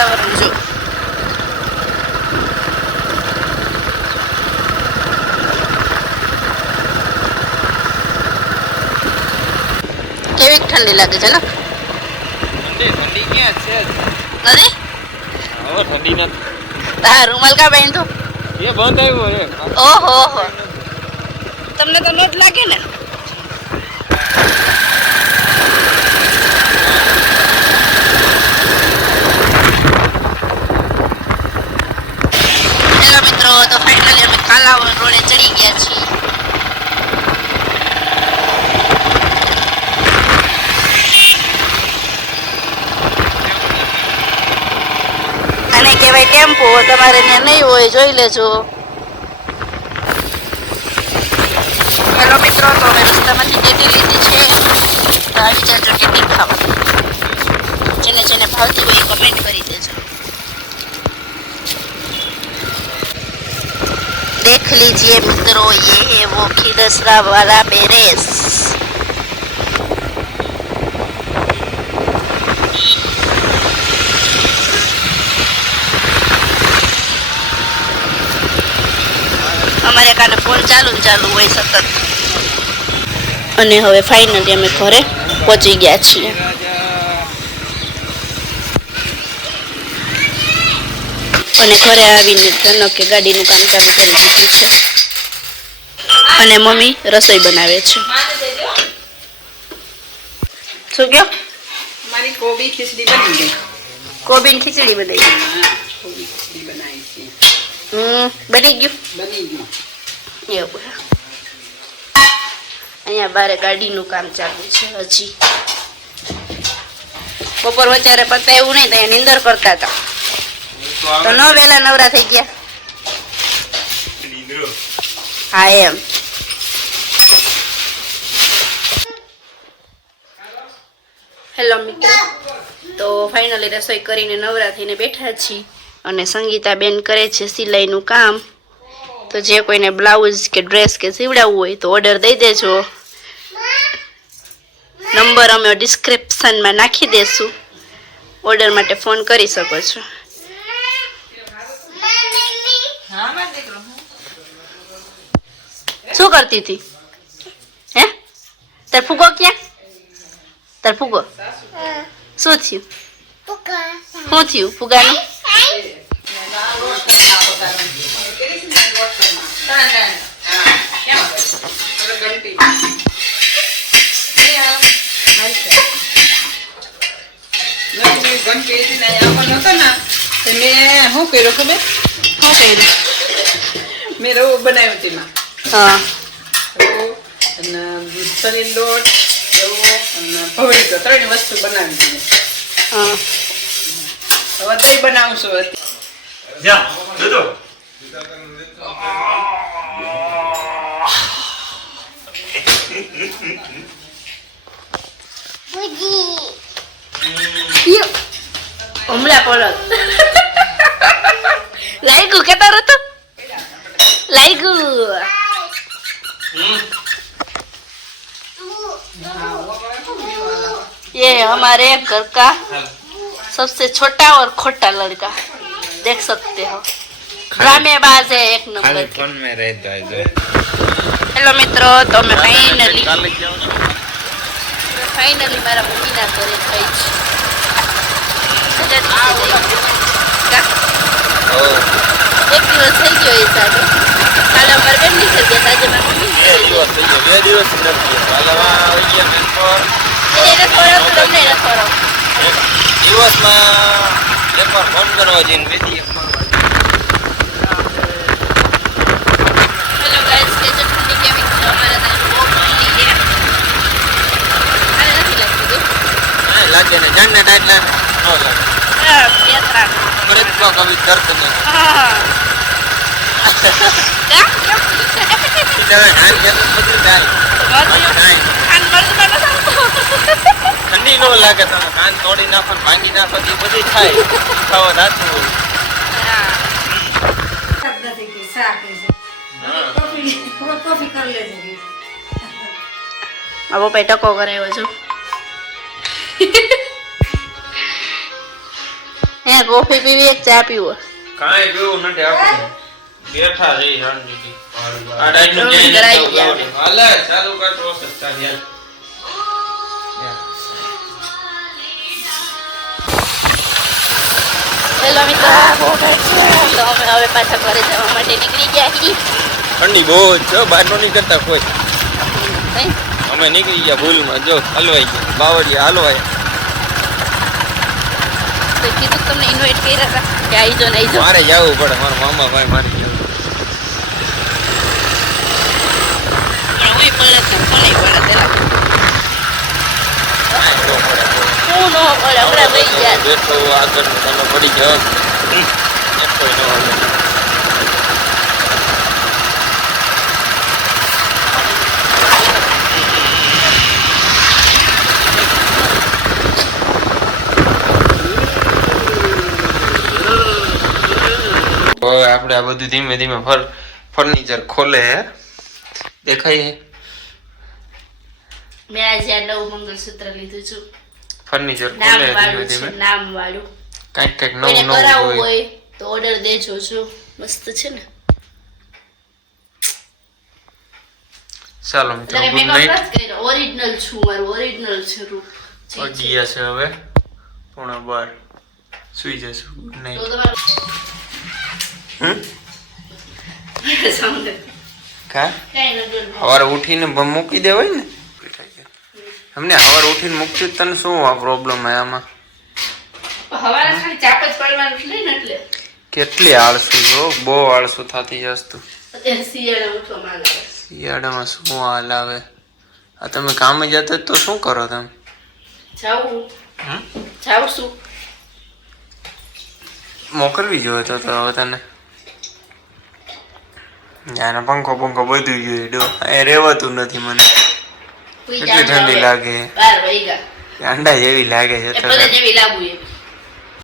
વાતાવરણ જો કેવી ઠંડી લાગે છે ને ઠંડી ક્યાં છે નથી હવે ઠંડી નથી હા રૂમાલ કા બાંધો એ બંધ આવ્યો રે ઓહો હો તમને તો નોટ લાગે ને હેલો મિત્રો તો ફાઇનલી અમે કાલાવડ રોડે ચડી ગયા છીએ આને કહેવાય ટેમ્પો તમારે ત્યાં નહીં હોય જોઈ લેજો હેલો મિત્રો તો અમે રસ્તામાંથી કેટી લીધી છે તો આવી જાજો કેટી ખાવા જેને જેને ભાવતી હોય કમેન્ટ કરી દેજો देख लीजिए मित्रों ये है वो खिलसरा वाला बेरेस हमारे काने फोन चालू હોય સતત અને હવે ફાઇનલી અમે ઘરે પહોંચી ગયા છીએ અને ઘરે આવીને જનકે ગાડીનું કામ ચાલુ કરી દીધું છે અને મમ્મી રસોઈ બનાવે છે શું કયો મારી કોબી ખીચડી બની ગઈ કોબીની ખીચડી બનાવી કોબી ખીચડી બનાવી છે બની ગયું એવું અહીંયા બારે ગાડીનું કામ ચાલુ છે હજી બપોર વચારે પતા એવું નહીં ત્યાં નિંદર કરતા હતા તો ન વેલા નવરા થઈ ગયા હા એમ હેલો મિત્રો તો ફાઇનલી રસોઈ કરીને નવરા થઈને બેઠા છીએ અને સંગીતા બેન કરે છે સિલાઈનું કામ તો જે કોઈને બ્લાઉઝ કે ડ્રેસ કે સીવડાવવું હોય તો ઓર્ડર દઈ દેજો નંબર અમે ડિસ્ક્રિપ્શનમાં નાખી દેશું ઓર્ડર માટે ફોન કરી શકો છો શું કરતી હતી હે તાર ફૂગો ક્યાં તાર ફૂગો શું થયું શું થયું ફુગાનું મેં રવો બનાવ્યો તેમાં હા શરીર લોટ રવો અને ભવરી ત્રણ વસ્તુ બનાવી દીધી હા હવે દહીં બનાવું છું હમણાં પડત લાગ્યું કે તારું તો લાગ્યું ये हमारे घर का सबसे छोटा और खोटा लड़का देख सकते हो ड्रामेबाज है एक नंबर के फोन में रहता है जो हेलो मित्रों तो मैं फाइनली મારા મમ્મીના ઘરે થઈ છે એક દિવસ થઈ ગયો એ સાથે કાલે અમારે બેનની ઘર ગયા આજે મારા મમ્મી બે દિવસ નથી એને થોડો તમને ન થોડો દિવસમાં એકવાર ફોન કરવા જઈને બેસી હેલો ગાઈસ કેજો ઠંડી કેવી છે અમારા ત્યાં બહુ ઠંડી છે આને નથી લાગતું લાગે ને જાણને ડાટલા ન લાગે હા યાત્રા કરે તો કभी दर्द नहीं હા ઠંડી નો લાગે તમે કાન તોડી નાખો ભાંગી નાખો એ બધી થાય ખાવા રાતું આ પપ્પા ટકો કરાવ્યો છું હે કોફી પીવી એક ચા પીવો કાંઈ પીવું નથી આપણે બેઠા રહી શાંતિથી આ ટાઈપનું રોટલી ક્યાંય કરાવી નથી ગયા. આવતું. હાલે ચાલુ કર પ્રોસેસ ચાલી હાલ. હેલો મિત્રો તો અમે હવે પાછા ઘરે જવા માટે નીકળી ગયા છીએ ઠંડી બહુ જ છે બહાર નો નીકળતા કોઈ કઈ? અમે નીકળી ગયા ભૂલમાં જો હલવાઈ ગયા બાવળિયા હલવાય તો કીધું તમને ઇન્વાઇટ કર્યા હતા કે આવીજો ને આવીજો મારે જવું પડે મારા મામા ભાઈ મારે જવું હું પડે તો નહીં પડે તેના કાંઈ ન પડે હું ન પડે હમણાં વહી ગયા બેઠો આગળ તમે પડી જાઓ બેઠો ન આવે હવે આપણે આ બધું ધીમે ધીમે ફર્નિચર ખોલે હે દેખાય હે મેં આજે આ નવું મંગળસૂત્ર લીધું છું ફર્નિચર નામ ખોલે ધીમે વાળું છે ધીમે નામ વાળું કઈક કઈક કોઈને નવું નવું કરાવવું હોય હોય તો ઓર્ડર દેજો છો મસ્ત છે ને ચાલો મિત્રો એટલે ગુડ મેકઅપ નાઇટ નથી કર્યો ઓરિજિનલ છું મારું ઓરિજિનલ છે રૂપ વાગ્યા છે હવે 11:30 સુઈ જશું ગુડ તો નાઇટ તમારું સાઉન્ડ કા કઈ નથી સવારે ઉઠીને મૂકી દેવાય ને અમને સવારે ઉઠીને મૂકતી તને શું આ પ્રોબ્લેમ હે આમાં હવારે ખાલી ચાપ જ પડવાનું એટલે ને એટલે કેટલી આળસુ છો બહુ આળસુ થતી જશ તું અત્યારે શિયાળા ઉઠવા માંગે શિયાળામાં શું હાલ આવે આ તમે કામે જતા તો શું કરો તમે જાવું હમ? જાવ શું મોકલવી જોઈએ તો હવે તને યાને પંખો બધું જોઈએ ડો એ રહેવાતું નથી મને કોઈ કેટલી ઠંડી લાગે 12 વાગ્યા અંડા જેવી લાગે છે એ ભલે જેવી લાગુ એવી